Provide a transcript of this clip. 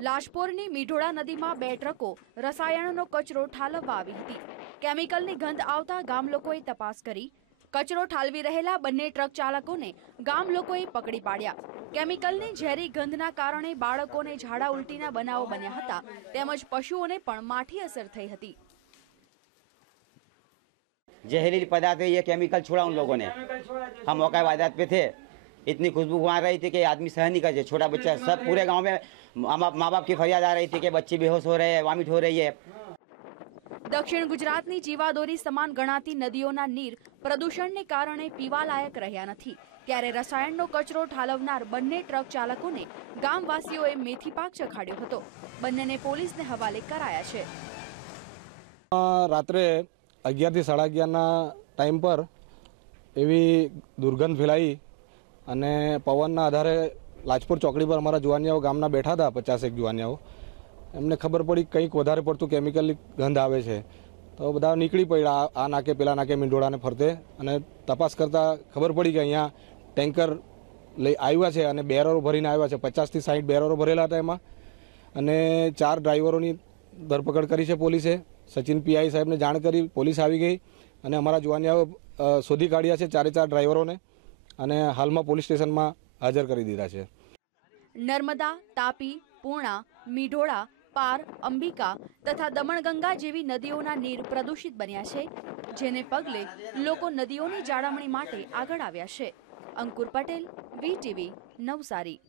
લાશપોરની મીઢોળા નદીમાં બે ટ્રકો રસાયણનો કચરો ઠાલવવા આવી હતી કેમિકલની ગંધ આવતા ગામ લોકોએ તપાસ કરી કચરો ઠાલવી રહેલા બંને ટ્રક ચાલકોને ગામ લોકોએ પકડી પાડ્યા કેમિકલની ઝેરી ગંધના કારણે બાળકોને ઝાડા ઉલટીના બનાવો બન્યા હતા તેમજ પશુઓને પણ માઠી અસર થઈ હતી जहरीली पदार्थ है ये केमिकल छोड़ा उन लोगों ने हम मौका वारदात पे थे इतनी खुशबू वहाँ रही थी कि आदमी सहन नहीं कर सकते छोटा बच्चा सब पूरे गांव में माँ बाप माँ बाप की फरियाद आ रही थी कि बच्चे बेहोश हो रहे हैं वॉमिट हो रही है દક્ષિણ ગુજરાતની જીવાદોરી સમાન ગણાતી નદીઓના નીર પ્રદૂષણને કારણે પીવાલાયક રહ્યા નથી ત્યારે રસાયણનો કચરો ઠાલવનાર બંને ટ્રક ચાલકોને ગામવાસીઓએ મેથી પાક ચખાડ્યો હતો બંનેને પોલીસને હવાલે કરાયા છે અ, રાત્રે અગિયારથી સાડા અગિયારના ટાઈમ પર એવી દુર્ગંધ ફેલાઈ અને પવનના આધારે લાજપુર ચોકડી પર અમારા જુવાનિયાઓ ગામના બેઠા હતા, પચાસેક જુવાનિયાઓ. એમને ખબર પડી કંઈક વધારે પડતું કેમિકલની ગંધ આવે છે. તો બધા નીકળી પડ્યા, આ- નાકે, પેલા નાકે મીંઢોળાને ફરતે. અને તપાસ કરતાં ખબર પડી કે અહીંયા ટેન્કર લઈ આવ્યા છે અને બેરરો ભરીને આવ્યા છે. પચાસથી સાઠ બેરરો ભરેલા હતા એમાં. અને ચાર ડ્રાઈવરોની ધરપકડ કરી છે પોલીસે. સચિન પીઆઈ સાહેબને જાણ કરી, પોલીસ આવી ગઈ. અને અમારા જુવાનિયાઓ શોધી કાઢ્યા છે ચારે ચાર ડ્રાઈવરોને. અને હાલમાં પોલીસ સ્ટેશનમાં હાજર કરી દીધા છે. નર્મદા, તાપી, પૂર્ણા, મીઢોળા, પાર, અંબિકા તથા દમણગંગા જેવી નદીઓના નીર પ્રદૂષિત બન્યા છે, જેને પગલે લોકો નદીઓની જાળવણી માટે આગળ આવ્યા છે. અંકુર પટેલ વીટીવી નવસારી.